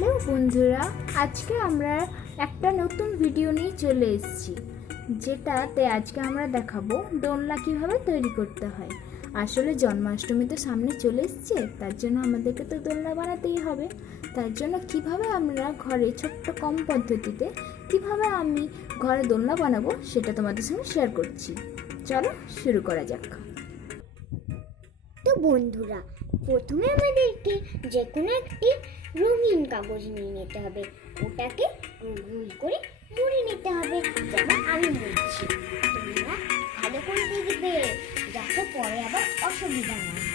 Hello বন্ধুরা, আজকে আমরা একটা নতুন ভিডিও নিয়ে চলে এসেছি, যেটাতে আজকে আমরা দেখাবো দোলনা কিভাবে তৈরি করতে হয়। আসলে জন্মাষ্টমী তো সামনে চলে এসছে, তার জন্য আমাদেরকে তো দোলনা বানাতেই হবে। তার জন্য কিভাবে আমরা ঘরে ছোট্ট কম পদ্ধতিতে কিভাবে আমি ঘরে দোলনা বানাবো সেটা তোমাদের সঙ্গে শেয়ার করছি। চলো শুরু করা যাক। তো বন্ধুরা, প্রথমে আমাদেরকে যে কোনো একটি রঙিন কাগজ নিয়ে নিতে হবে, ওটাকে গোল করে মুড়ে নিতে হবে, যেমন আমি বলছি। তোমরা ভালো করে দেখবে যাতে পরে আবার অসুবিধা না হয়।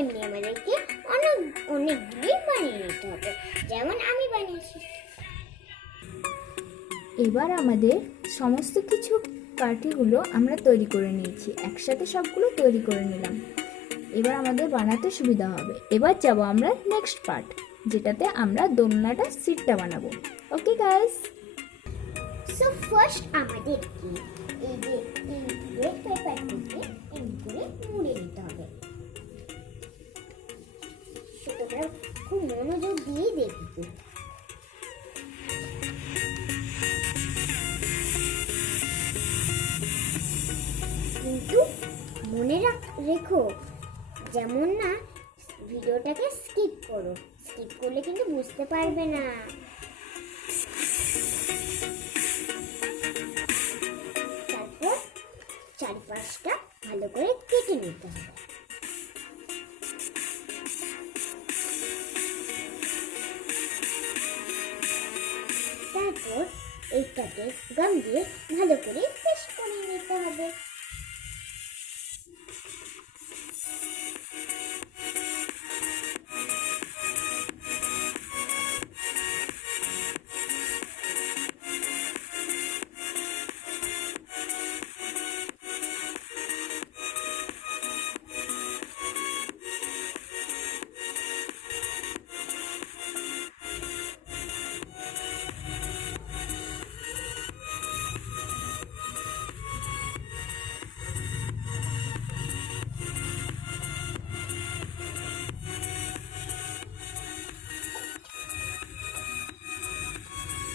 এমনি আমাদেরকে অনেকগুলি বানিয়ে নিতে হবে, যেমন আমি বানিয়েছি। এবার আমাদের সমস্ত কিছু কাঠিগুলো আমরা তৈরি করে নিয়েছি, একসাথে সবগুলো তৈরি করে নিলাম। এবার আমাদের বানাতে সুবিধা হবে। এবার যাব আমরা নেক্সট পার্ট, যেটাতে আমরা দোলনাটা সিটটা বানাবো। ওকে গাইস, সো ফার্স্ট আমাদেরকে এই যে রেড পেপারটিকে এমনি করে মুড়ে নিতে হবে। তোমরা খুব মনোযোগ দিয়ে দেখবে। কিন্তু মনে রেখো, যেমন না ভিডিওটাকে স্কিপ করো, স্কিপ করলে কিন্তু বুঝতে পারবে না। তারপর চারপাশটা ভালো করে কেটে নিতে হবে। তারপর এইটাকে গাম দিয়ে ভালো করে পেস্ট করে নিতে হবে।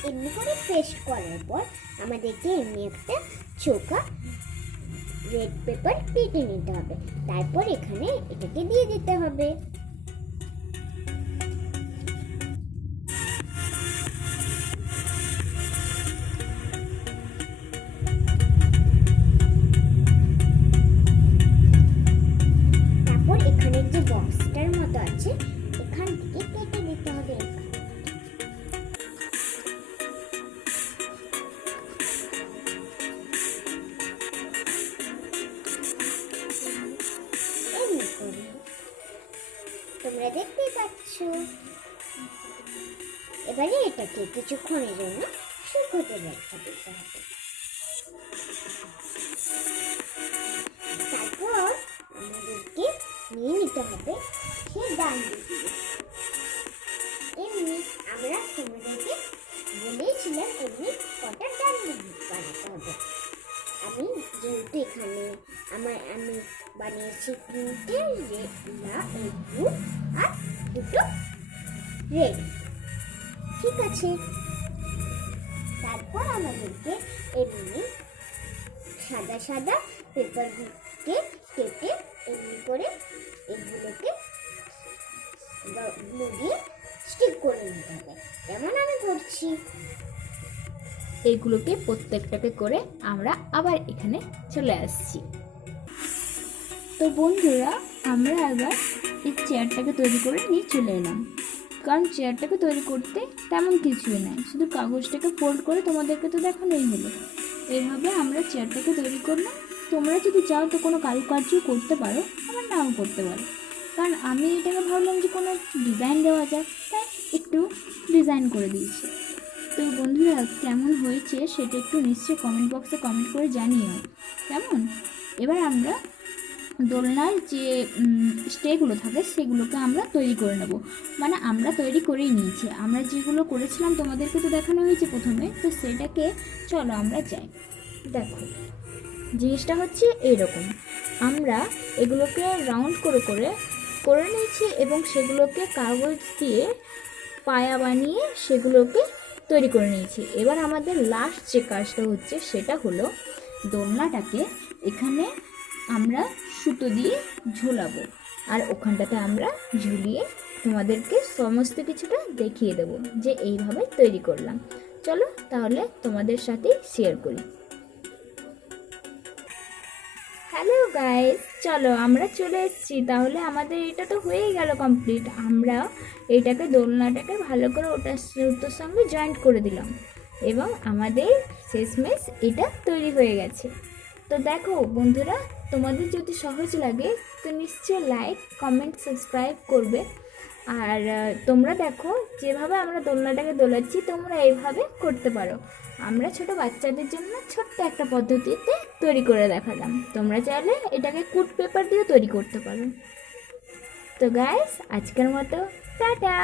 এমনি করে পেস্ট করার পর আমাদেরকে এমনি একটা চোখা রেড পেপার কেটে নিতে হবে। তারপর এখানে এটাকে দিয়ে দিতে হবে। তারপর এখানে যে বক্সটার মতো আছে, এখান থেকে কেটে দিতে হবে। তোমরা দেখতেই পাচ্ছ। এবারে এটাকে কিছুক্ষণের জন্য শুকোতে রেখে দিতে হবে। তারপর আমাদেরকে নিয়ে নিতে হবে সেই ডান দিকে। এমনি আমরা আমি বানিয়েছি 3টে এগু আর 2টো রেড। ঠিক আছে, তারপর আমাদেরকে এমনি সাদা সাদা পেপারকে কেটে এমনি করে এগুলোকে গ্লু দিয়ে স্টিক করে নিতে হবে, যেমন আমি করছি। এইগুলোকে প্রত্যেকটাকে করে আমরা আবার এখানে চলে আসছি। তো বন্ধুরা, আমরা এবার এই চেয়ারটাকে তৈরি করে নিয়ে চলে এলাম, কারণ চেয়ারটাকে তৈরি করতে তেমন কিছুই নাই, শুধু কাগজটাকে ফোল্ড করে তোমাদেরকে তো দেখানোই হলো। এইভাবে আমরা চেয়ারটাকে তৈরি করলাম। তোমরা যদি চাও তো কোনো কারুকার্য করতে পারো, আবার নাও করতে পারো, কারণ আমি এটাকে ভাবলাম যে কোনো ডিজাইন দেওয়া যাক, তাই একটু ডিজাইন করে দিয়েছি। তো বন্ধুরা, কেমন হয়েছে সেটা একটু নিশ্চয়ই কমেন্ট বক্সে কমেন্ট করে জানিও কেমন। এবার আমরা দোলনার যে স্টেগুলো থাকে সেগুলোকে আমরা তৈরি করে নেব, মানে আমরা তৈরি করেই নিয়েছি। আমরা যেগুলো করেছিলাম তোমাদেরকে তো দেখানো হয়েছে প্রথমে, তো সেটাকে চলো আমরা যাই। দেখো, জিনিসটা হচ্ছে এইরকম, আমরা এগুলোকে রাউন্ড করে নিয়েছি এবং সেগুলোকে কাগজ দিয়ে পায়া বানিয়ে সেগুলোকে তৈরি করে নিয়েছি। এবার আমাদের লাস্ট যে কাজটা হচ্ছে সেটা হলো দোলনাটাকে এখানে আমরা সুতো দিয়ে ঝোলাবো, আর ওখানটাতে আমরা ঝুলিয়ে তোমাদেরকে সমস্ত কিছুটা দেখিয়ে দেবো যে এইভাবে তৈরি করলাম। চলো তাহলে তোমাদের সাথে শেয়ার করি। হ্যালো গাইস, চলো আমরা চলে এসেছি। তাহলে আমাদের এটা তো হয়েই গেল কমপ্লিট। আমরা এটাকে দোলনাটাকে ভালো করে ওটার সুতোর সঙ্গে জয়েন্ট করে দিলাম এবং আমাদের শেষমেশ এটা তৈরি হয়ে গেছে। তো দেখো বন্ধুরা, তোমাদের যদি সহজ লাগে তো নিশ্চয়ই লাইক, কমেন্ট, সাবস্ক্রাইব করবে। আর তোমরা দেখো যেভাবে আমরা দোলনাটাকে দোলাচ্ছি, তোমরা এইভাবে করতে পারো। আমরা ছোট বাচ্চাদের জন্য ছোট্ট একটা পদ্ধতিতে তৈরি করে দেখালাম। তোমরা চাইলে এটাকে কুট পেপার দিয়ে তৈরি করতে পারো। তো গাইস, আজকের মতো টাটা।